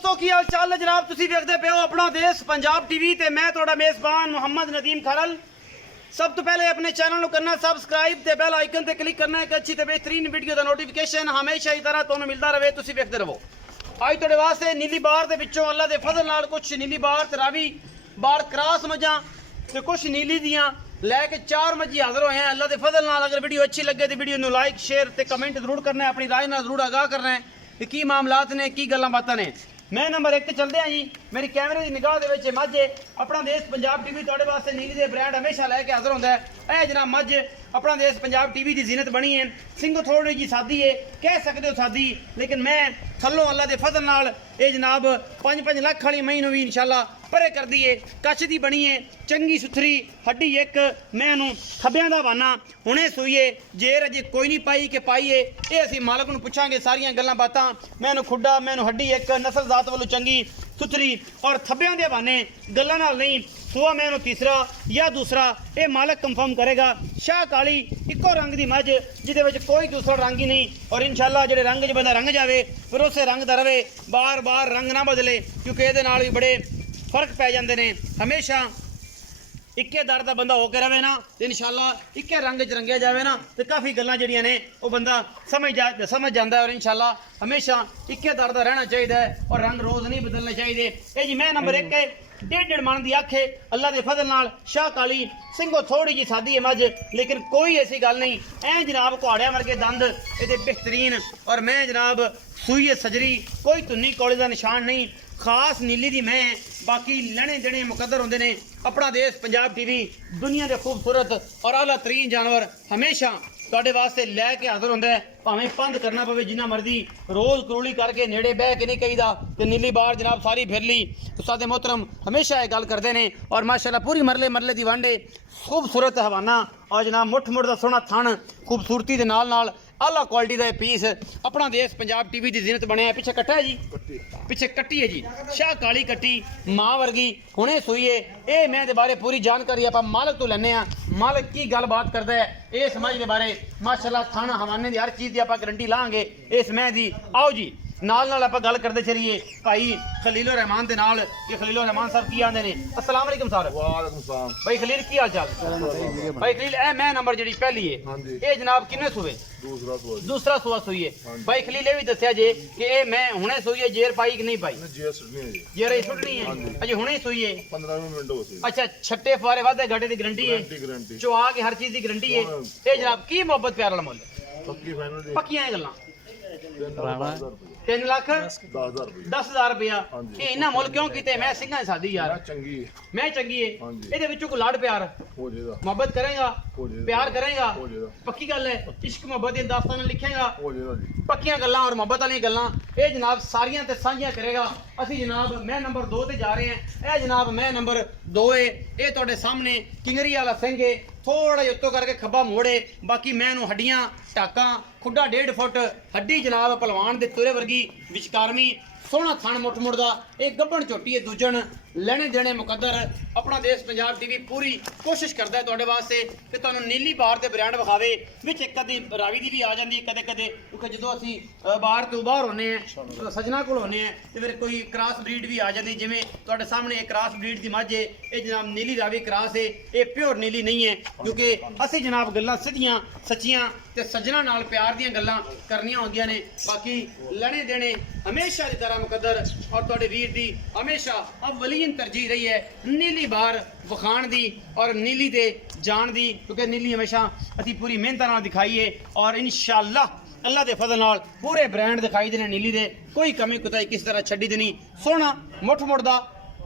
दोस्तों की हाल चाल है जनाब। तुसी देखते पे हो अपना देश पंजाब टीवी ते मैं थोड़ा मेजबान मोहम्मद नदीम खरल। सब तो पहले अपने चैनल को करना सब्सक्राइब ते बेल आइकन ते क्लिक करना एक अच्छी ते बेहतरीन वीडियो का नोटिफिकेशन हमेशा ही तरह तुहानू मिलता रहे। तुसी देखते रहो। आज तुहाडे वास्ते नीली बार दे विचों अल्लाह दे फजल नाल कुछ नीली बार ते रावी बार क्रॉस मझां ते कुछ नीली दियां लैके 4 मजी हाजिर होए हैं अल्लाह दे फजल नाल। अगर वीडियो अच्छी लगे तो वीडियो नू लाइक शेयर ते कमेंट जरूर करना है, अपनी राय नाल जरूर आगाह करना है कि की मामलात ने की गल्लां बातां ने। मैं नंबर 1 ते चलदे हैं जी। मेरी कैमरे की निगाह दे विच मझ अपना देश पंजाब टीवी तुहाडे वास्ते नीली दे ब्रांड हमेशा लैके हाजिर होंदा है। ए जनाब मझ अपना देश पंजाब टीवी की जीनत बनी है। सिंगो थोड़ी जी सादी है, कह सकते हो सादी, लेकिन मैं थल्लों अल्लाह दे फजल नाल ये जनाब 5-5 लाख वाली मई नूं भी इंशाल्लाह परे कर दी है। कच्छ दी बनी है, चंगी सुथरी हड्डी एक। मैं नूं खब्बियां दा वाना हुणे सूईए जेर अजे कोई नहीं पाई कि पाई है। ये असीं मालक नूं पुछांगे सारियां गल्लां बातां। मैनूं खुड्डा मैनूं हड्डी एक नस्ल जात वालों चंगी सुथरी और थब्बियां दे वाने गल्लां नाल नहीं। सुआ मैनूं तीसरा या दूसरा ये मालक कंफर्म करेगा। शाह काली इको रंग की मझ जिहदे विच कोई दूसरा रंग ही नहीं। और इंशाल्लाह जिहड़े रंग च बंदा रंग जावे फिर उस रंग दा रवे, बार बार रंग ना बदले, क्योंकि इहदे नाल भी बड़े फर्क पै जाते हैं। हमेशा इक्के दर का बंदा होकर रहे ना तो इंशाल्लाह इक्के रंग च रंगिया जाए ना तो काफ़ी गल्लां जड़ियां ने वो बंदा समझ जाता है। और इंशाल्लाह हमेशा इक्के दर का रहना चाहिए और रंग रोज़ नहीं बदलने चाहिए। ये जी मैं नंबर 1 है। 1.5 मन की अख है अल्लाह के फजल नाल। शाह काली सिंगो थोड़ी जी सादी है मझ, लेकिन कोई ऐसी गल नहीं। ऐ जनाब कुहाड़िया वर्गे दंद ये बेहतरीन। और मैं जनाब सूई सजरी, कोई धुन्नी कौले का निशान नहीं। खास नीली दी मैं बाकी लैने देने मुकद्दर होंदे ने। अपना देश पंजाब टीवी दुनिया के खूबसूरत और आला तरीन जानवर हमेशा तुहाडे वास्ते लैके हाजिर होंदा है। भावें पंध करना पवे जिन्ना मर्जी, रोज़ करोली करके नेड़े बह के नहीं कहीदा कि नीली बार जनाब सारी फिर ली। उस्ताद मोहतरम हमेशा ये गल करते हैं। और माशाल्लाह पूरी मरले मरले दी वांडे खूबसूरत हवाना और जनाब मुठ मुठ दा सोहना थण खूबसूरती दे नाल नाल आला क्वालिटी का पीस अपना देश पंजाब टीवी की जीनत बनया है। पिछे कट्टा है जी, पिछे कट्टी है जी, शाह काली कट्टी माँ वर्गी हुणे सूई है। ये मैं दे बारे पूरी जानकारी आप मालक तो लैने आ। मालक की गल बात करता है ये समझ के बारे माशाल्लाह थाना हवाने की हर चीज़ की आप गारंटी लाँगे इस मैं दी। आओ जी नाल नाल आप गल करते चलिए भाई खलीलुर रहमान दे नाल। ये खलीलुर रहमान साहब की आंदे ने। अस्सलाम वालेकुम सर। वालेकुम सलाम भाई खलील की हाल चाल? भाई खलील ए मैं नंबर जी पहली है ये जनाब किन्ने सूए? दूसरा सुआ सुई है। भाई खलील ये भी दसिया जे कि ये मैं हुणे सुई है जेर पाई कि नहीं पाई? जेर ही सुटनी है अजे हुणे सुई है। 15 मिनट हो गए। अच्छा छट्टे फुआरे वादे घाटे की गारंटी है, चुआ के हर चीज की गारंटी है। ये जनाब की मोहब्बत प्यार वाला मुल पक्की फाइनल पक्कियां गल्लां 3 लाख 10,000 रुपया। ये इन्ना मुल क्यों कीते? मैं सिंघा सादी यार चंगी मैं चंगी है। ਇਹਦੇ ਵਿੱਚੋਂ ਕੋਈ ਲਾੜ ਪਿਆਰ हो जाएगा, मोहब्बत करेगा, प्यार करेगा, हो जाएगा, पक्की गल है। इश्क मोहब्बत दी दास्तान लिखेगा, हो जाएगा जी। पक्कियां गल्लां और मोहब्बत वाली गल्लां ये जनाब सारियां ते साझियां करेगा। असी जनाब मैं नंबर 2 ते जा रहे हैं। ए जनाब मैं नंबर 2 है। ये तुहाडे सामने किंगरी वाला सिंह है, थोड़ा जिहा उत्तों करके खब्बा मोड़े। बाकी मैं नूं हड्डियां टाका खुड्डा 1.5 फुट हड्डी जनाब पहलवान दे तुरे वर्गी विचकारमी सोहना थण मुठ मुड़दा। एक गब्बन झोटी है दूजन लेने देने मुकद्दर। अपना देश पंजाब टीवी पूरी कोशिश करता है तुहाडे वास्ते कि तुहानूं नीली बार दे ब्रांड विखावे। विच एक कदी रावी दी भी आ जांदी कदे कदे, क्योंकि जदों असीं बाहर तो बाहर होने हैं सजना कोल होने हैं तो फिर कोई क्रॉस ब्रीड भी आ जाती। जिवें तुहाडे सामने एक क्रॉस ब्रीड दी मझ है, ये जनाब नीली रावी क्रॉस है। ये प्योर नीली नहीं है, क्योंकि असीं जनाब गल्लां सिद्धियां सच्चियां ते सज्जना नाल प्यार दियां गल्लां करनियां होंदियां ने। बाकी लेने देने हमेशा की तरह मुकद्दर और तुहाडे वीर दी हमेशा अव्वलीन तरजीह रही है नीली बार वखाण दी और नीली दे जान दी, क्योंकि नीली हमेशा असी पूरी मेहनत नाल दिखाई है। और इंशाअल्लाह अल्लाह दे फजल नाल पूरे ब्रांड दिखाई देने नीली दे, कोई कमी कुताई किस तरह छड्डी देनी। सोहना मुठ मुड़दा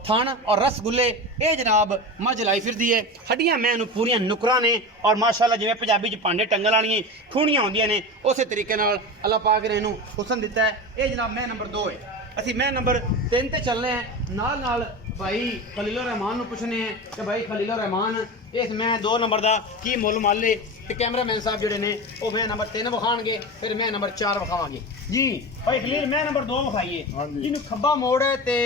थान और रसगुल्ले ये जनाब मझ लाई फिरदी है। हड्डियां मैं पूरियां नुकरां ने और माशाअल्लाह जिवें पंजाबी च भांडे टंगल वाली खूणियां होंदियां ने उस तरीके नाल अल्लाह पाक ने इहनूं हुसन दिता है। ये जनाब मैं नंबर 2 है। असी मैं नंबर 3 ते चलने हैं। नाल नाल भाई खलीलुर रहमान नूं पुछने हैं कि भाई खलीलुर रहमान इस मैं 2 नंबर का की मुल माले ते कैमरामैन साहब जिहड़े ने वो मैं नंबर 3 विखाणगे, फिर मैं नंबर 4 विखावांगे जी। भाई खलील मैं नंबर 2 विखाईए जिन्हों खब्बा मोड़ है ते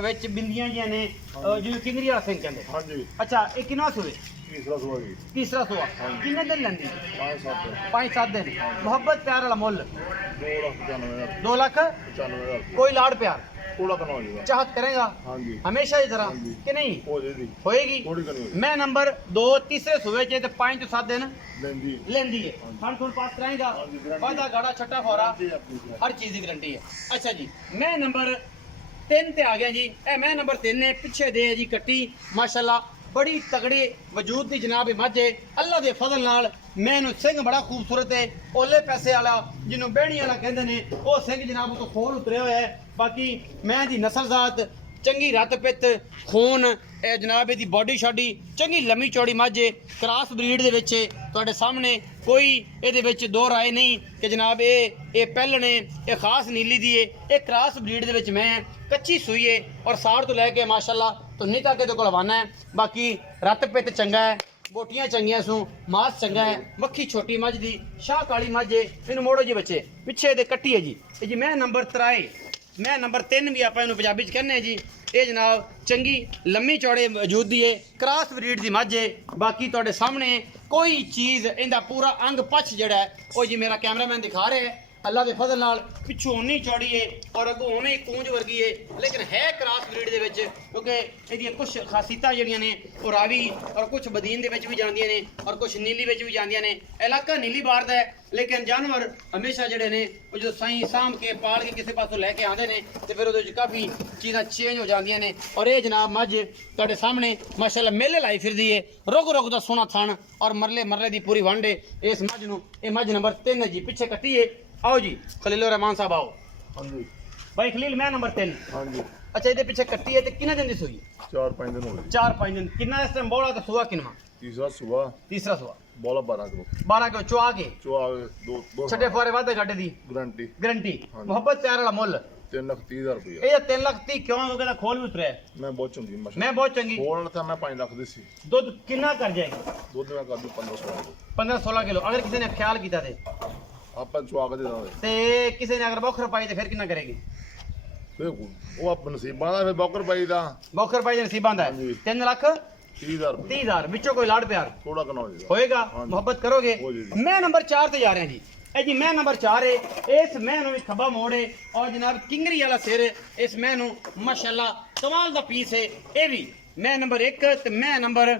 विच बिंदियां जिहां ने जिन्हों किंगरी वाला सिंह कहंदे। हां जी अच्छा ये किन्ना सुवे? तीसरा सुआ किन्ने दिन लैंदी? 5-7 दिन। मोहब्बत प्यार वाला मुल 2,95,000 2,95,000। कोई लाड़ प्यार थोड़ा कम हो जाएगा। चाहत करेगा हाँ जी। हमेशा ही तरह हाँ जी। कि नहीं हो जाएगी। होएगी। थोड़ी कम हो जाएगी। मैं नंबर 2 तीसरे सूबे च ते 5 तो 7 दिन लेंदी। लेंदी है। हम थोड़ा पास कराएगा हाँ जी, गारंटी। वादा गाड़ा छट्टा फोरा हर चीज की गारंटी है। अच्छा जी मैं नंबर 3 ते आ गया जी। ए मैं नंबर 3 ने पिछे दे जी कट्टी माशाल्लाह बड़ी तगड़ी वजूद दी जनाब मझ है। अल्लाह दे फजल नाल मैनू सिंह बड़ा खूबसूरत है। ओले पैसे वाला जिन्हों बेड़ी वाला कहते ने वो सिंह जनाब तो खोल उतरे हुए है। बाकी मैं दी नस्ल जात चंगी रत पित खून ए जनाब दी बॉडी शाडी चंगी लम्मी चौड़ी मझ है। क्रॉस ब्रीड दे विच तुहाडे सामने कोई ਇਹਦੇ ਵਿੱਚ ਦੋ ਰਾਏ ਨਹੀਂ ਕਿ ਜਨਾਬ ਇਹ ਪਹਿਲਣੇ ਇਹ ਖਾਸ ਨੀਲੀ ਦੀ ਹੈ। ਇਹ ਕ੍ਰਾਸ ਬਰੀਡ ਦੇ ਵਿੱਚ ਮੈਂ ਕੱਚੀ ਸੂਈ ਹੈ ਔਰ ਸਾੜ ਤੋਂ ਲੈ ਕੇ ਮਾਸ਼ਾਅੱਲਾ ਤੁੰਨੀ ਤੱਕ ਇਹਦੇ ਕੋਲ ਹਵਾਨਾ ਹੈ। ਬਾਕੀ ਰੱਤ ਪਿੱਤ ਚੰਗਾ ਹੈ ਬੋਟੀਆਂ ਚੰਗੀਆਂ ਸੂ ਮਾਸ ਚੰਗਾ ਹੈ ਮੱਖੀ ਛੋਟੀ ਮੱਝ ਦੀ ਸ਼ਾਹ ਕਾਲੀ ਮੱਝ ਹੈ। ਇਹਨੂੰ ਮੋੜੋ ਜੀ ਬੱਚੇ ਪਿੱਛੇ ਦੇ ਕੱਟੀ ਹੈ ਜੀ। ਇਹ ਜੀ ਮੈਂ ਨੰਬਰ 3 ਮੈਂ ਨੰਬਰ 3 ਵੀ ਆਪਾਂ ਇਹਨੂੰ ਪੰਜਾਬੀ ਚ ਕਹਿੰਦੇ ਆ ਜੀ। ਇਹ ਜਨਾਬ ਚੰਗੀ ਲੰਮੀ ਚੌੜੇ ਵਜੂਦ ਦੀ ਹੈ ਕ੍ਰਾਸ ਬਰੀਡ ਦੀ ਮੱਝ ਹੈ। ਬਾਕੀ ਤੁਹਾਡੇ ਸਾਹਮਣੇ ਕੋਈ ਚੀਜ਼ ਇਹਦਾ ਪੂਰਾ ਅੰਗ ਪਛ ਜਿਹੜਾ ਹੈ ਉਹ ਜੀ ਮੇਰਾ ਕੈਮਰਾਮੈਨ ਦਿਖਾ ਰਿਹਾ ਹੈ। अल्लाह के फजल नाल पिछों उन्नी चौड़ी है और अगों उन्नी कूंज वर्गी है लेकिन है क्रॉस ब्रीड दे विच क्योंकि इहदियां कुछ खासियतां जिहड़ियां ने वो रावी और कुछ बदीन दे विच भी जांदियां ने और कुछ नीली विच भी जांदियां ने। इलाका नीली बार दा है लेकिन जानवर हमेशा जिहड़े ने वो जो साईं साम के पाल के किसी पासों लैके आंदे ने ते फिर उहदे विच काफ़ी चीज़ां चेंज हो जांदियां ने। और ये जनाब मझ तुहाडे सामने माशाअल्लाह मेले लाई फिरदी है रुग रुग दा सोहना थण और मरले मरले दी पूरी वंड है इस मझ नूं। ये मझ नंबर 3 है जी पिछे कट्टी है। आओ जी खलील रहमान साहब आओ। हाँ जी। भाई खलील मैं नंबर 3। हाँ जी। अच्छा ये पीछे कट्टी है तो कितना दिन दी सुई? 4-5 दिन हो गए। 4-5 दिन। कितना इस टाइम बोला तो सुआ किनवा? तीसरा सुबह तीसरा सुआ बोला 12 किलो 12 किलो चुआ के चुआ दो छठे फुआरे वादे गाटे दी गारंटी गारंटी हाँ जी। मोहब्बत प्यार वाला मुੱਲ 3,30,000 रुपया। ये 3 लाख 30 क्यों हो गया खोल भी उतरे मैं बहुत चंगी मैं बहुत चंगी बोलना था मैं 5 लाख दी सी दूध कितना कर जाएगी? दूध मैं कर दूं 15-16 किलो 15-16 किलो अगर किसी ने ख्याल किया थे ਆਪਾਂ ਚੁਆ ਕੇ ਦੇ ਦਾਂਗੇ ਤੇ ਕਿਸੇ ਨੇ ਅਗਰ ਬੌਖਰ ਪਾਈ ਤੇ ਫਿਰ ਕਿੰਨਾ ਕਰੇਗੀ? ਫਿਰ ਉਹ ਆਪ ਨਸੀਬਾਂ ਦਾ ਫਿਰ ਬੌਕਰ ਪਾਈ ਦਾ ਬੌਖਰ ਪਾਈ ਦੇ ਨਸੀਬਾਂ ਦਾ ਹਾਂਜੀ। 3 ਲੱਖ 30,000 ਰੁਪਏ 30,000 ਵਿੱਚੋਂ ਕੋਈ ਲਾੜ ਪਿਆਰ ਥੋੜਾ ਕਨਾ ਹੋ ਜਾਏਗਾ ਹੋਏਗਾ ਹਾਂਜੀ। ਮੁਹੱਬਤ ਕਰੋਗੇ। ਹੋ ਜਾਏਗੀ। मैं नंबर 4 ਤੇ ਜਾ ਰਿਹਾ ਜੀ। ਇਹ ਜੀ ਮੈਂ ਨੰਬਰ 4 ਹੈ ਇਸ ਮੈਂ ਨੂੰ ਵੀ ਖੱਬਾ ਮੋੜ ਹੈ ਔਰ ਜਨਾਬ ਕਿੰਗਰੀ ਵਾਲਾ ਸਿਰ ਹੈ। ਇਸ ਮੈਂ ਨੂੰ ਮਾਸ਼ਾਅੱਲਾ ਕਮਾਲ ਦਾ ਪੀਸ ਹੈ। ਇਹ ਵੀ ਮੈਂ ਨੰबर 1 ਤੇ ਮੈਂ ਨੰबर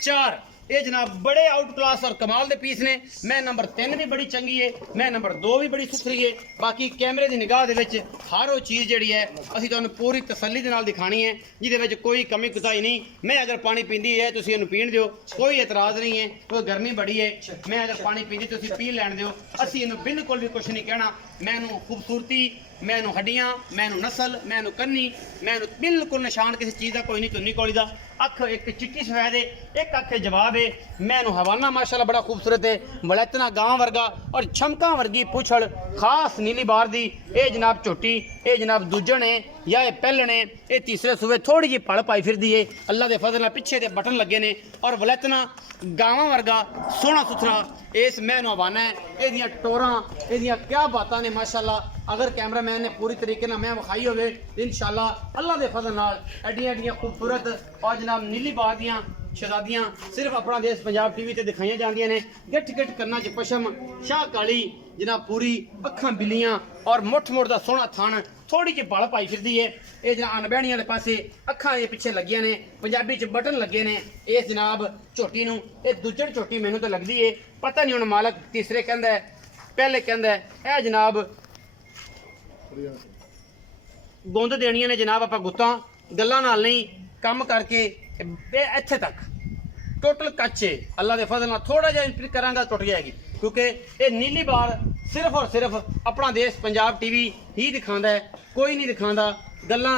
4 ये जनाब बड़े आउट क्लास और कमाल दे पीस ने। मैं नंबर 3 भी बड़ी चंगी है मैं नंबर 2 भी बड़ी सुथरी है। बाकी कैमरे की निगाह दे विच हर वो चीज़ जिहड़ी है असीं तुहानूं पूरी तसल्ली दे नाल दिखानी है जिहदे विच कोई कमी कुताही नहीं। मैं अगर पानी पींदी है तुसीं इहनूं पीण दिओ कोई एतराज़ नहीं है कोई गर्मी बड़ी है मैं अगर पानी पींदी तुसीं पी लैण दिओ असीं इहनूं बिल्कुल भी कुछ नहीं कहना। मैनूं खूबसूरती मैनूं हड्डियां मैनूं नस्ल मैनूं कन्नी मैनूं बिल्कुल निशान किसी चीज़ का कोई नहीं तुन्नी कोली दा। अख एक चिट्टी सफेद है एक अख जवाब है। मैनूं हवाना माशाल्लाह बड़ा खूबसूरत है वलैतना गांव वर्गा और छमका वर्गी पुछड़ खास नीली बार दी। ये जनाब झोटी ये जनाब दूजन है या ये पहलण है ये तीसरे सूबे थोड़ी जी पड़ पाई फिरदी है। अल्लाह के फजल नाल पिछे दे बटन लगे ने और वलैतना गावां वर्गा सोहना सुथरा इस मैनूं हवाना है। ਇਹਦੀਆਂ ਟੋਰਾਂ ਇਹਦੀਆਂ क्या बातां ने माशाल्लाह। अगर कैमरामैन ने पूरी तरीके नाल मैं विखाई होवे इंशाल्लाह अल्लाह के फजल नाल एडियां एडियां खूबसूरत और जनाब नीली बार दियां शहजादियां सिर्फ अपना देश पंजाब टीवी ते दिखाई जांदियां ने। गिट गिट करना च पशम शाह काली जनाब पूरी अखां बिलियां और मुठ मुठ दा सोहना थण थोड़ी जी पल पाई फिरदी है। ये जनाब अनबैणी वाले पासे अखां ये पिछे लगियां ने पंजाबी च बटन लगे ने। इस जनाब झोटी नूं ये दूजण झोटी मैनूं तो लगदी है पता नहीं हुण मालक तीसरे कहंदा है पहले कहंदा है। ए जनाब गुंद देनियां ने जनाब आपां गुत्तां गल्लां नाल नहीं काम करके इत्थे तक टोटल कच्चे अल्लाह के फजल नाल थोड़ा जिहा इंप्रूव करांगा टुट जाएगी क्योंकि ये नीली बार सिर्फ और सिर्फ अपना देश पंजाब टीवी ही दिखांदा है कोई नहीं दिखांदा। गल्लां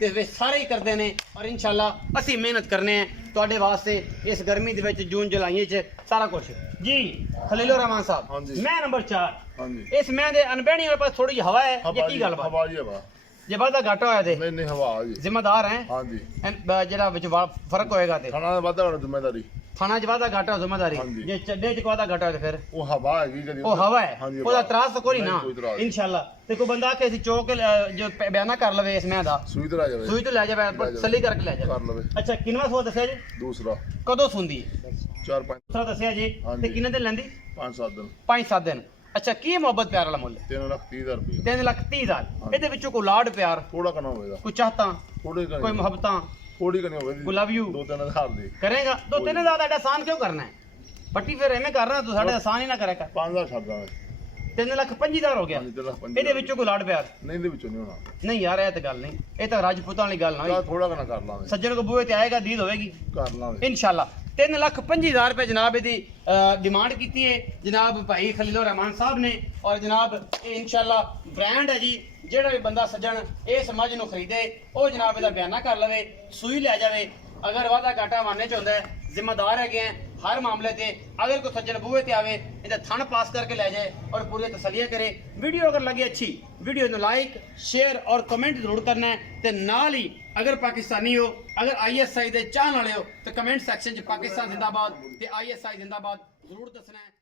ते वे सारे ही करते हैं और इंशाल्लाह असीं मेहनत करने हैं तुहाडे वास्ते इस गर्मी दे विच जून जुलाई च सारा कुछ जी। खलील रहमान हाँ साहब जी। मैं नंबर 4 हाँ जी। इस मैं दे अनबैणी वाले पास थोड़ी हवा है या की गलबात हवा जी हवा जे वादा घाटा होया ते नहीं नहीं हवा जी जिम्मेदार हैं हाँ जी जेड़ा विच फर्क होएगा ते खाना वादा होना जिम्मेदारी थाना च वादा घाटा जिम्मेदारी हाँ जी। जे चड्डे च वादा घाटा होया ते फिर वो हवा है कदी वो हवा है हाँ जी ओदा त्रास तो कोई ना नहीं, कोई इतराज़ नहीं। इंशाल्लाह ते कोई बंदा आके सी चौक जो बयाना कर लवे इस मैं दा सुई तो ला जावे सूई तो ले जावे पर तसल्ली करके ले जावे। कर लवे अच्छा किनवा सो दसया जी दूसरा कदों सुंदी 4-5 दूसरा दसया जी हाँ ते जी। किन्ने दिन लैंदी 5-7 दिन 5-7 दिन। ਅੱਛਾ ਕੀ ਮੁਹੱਬਤ ਪਿਆਰ ਵਾਲਾ ਮੁੱਲ 3,30,000 ਰੁਪਏ 3,30,000 ਇਹਦੇ ਵਿੱਚੋਂ ਕੋਈ ਲਾਡ ਪਿਆਰ ਥੋੜਾ ਕਨਾ ਹੋਵੇਗਾ ਕੋਈ ਚਾਹਤਾਂ ਥੋੜੀ ਕੋਈ ਕਨੀ ਮੁਹੱਬਤਾਂ ਥੋੜੀ ਕਨੀ ਹੋਵੇ ਕੋਈ ਲਵ ਯੂ 2-3,000 ਦੀ ਕਰੇਗਾ 2-3,000 ਐਡਾ ਆਸਾਨ ਕਿਉਂ ਕਰਨਾ ਹੈ ਪੱਟੀ ਫਿਰ ਐਵੇਂ ਕਰ ਰਹਾ ਤੂੰ ਸਾਡੇ ਆਸਾਨ ਹੀ ਨਾ ਕਰਿਆ ਕਰ 5,000 ਛੱਡ ਦਾਂਗੇ 3,25,000 ਹੋ ਗਿਆ ਹਾਂਜੀ 3,50,000 ਇਹਦੇ ਵਿੱਚੋਂ ਕੋਈ ਲਾਡ ਪਿਆਰ ਨਹੀਂ ਦੇ ਵਿੱਚੋਂ ਨਹੀਂ ਹੋਣਾ ਨਹੀਂ ਯਾਰ ਇਹ ਤਾਂ ਗੱਲ ਨਹੀਂ ਇਹ ਤਾਂ ਰਾਜਪੂਤਾਂ ਵਾਲੀ ਗੱਲ ਨਾ ਚੱਲ ਹੋਈ ਥੋੜਾ ਕਨਾ ਕਰ ਲਾਂਗੇ ਸੱਜਣ ਕੋ ਬੂਹੇ ਤੇ ਆਏਗਾ ਦੀਦ ਹੋਵੇਗੀ ਕਰ ਲਾਂਗੇ ਇਨਸ਼ਾਅੱਲਾ 3,25,000 ਰੁਪਏ ਜਨਾਬ ਇਹਦੀ ਡਿਮਾਂਡ ਕੀਤੀ ਹੈ ਜਨਾਬ ਭਾਈ ਖਲੀਲੁਰ ਰਹਿਮਾਨ ਸਾਹਿਬ ਨੇ ਔਰ ਜਨਾਬ ਇਹ ਇਨਸ਼ਾਅੱਲਾ ਬ੍ਰਾਂਡ ਹੈ ਜੀ ਜਿਹੜਾ ਵੀ ਬੰਦਾ ਸੱਜਣ ਇਸ ਮੱਝ ਨੂੰ ਖਰੀਦੇ ਉਹ ਜਨਾਬ ਇਹਦਾ ਬਿਆਨਾ ਕਰ ਲਵੇ ਸੂਈ ਲੈ ਜਾਵੇ ਅਗਰ ਵਾਦਾ ਘਾਟਾ ਮੰਨਣੇ ਚ ਹੁੰਦਾ ਹੈ ਜ਼ਿੰਮੇਦਾਰ ਹੈਗੇ ਆ हर मामले ते अगर कोई सज्जन बूहे ते आवे इधर थन पास करके ले जाए और पूरी तसलियां करे वीडियो अगर लगे अच्छी वीडियो को लाइक शेयर और कमेंट जरूर करना है ते नाल ही अगर पाकिस्तानी हो अगर ISI दे चाहने वाले हो तो कमेंट सेक्शन च पाकिस्तान जिंदाबाद ते ISI जिंदाबाद जरूर दसना है।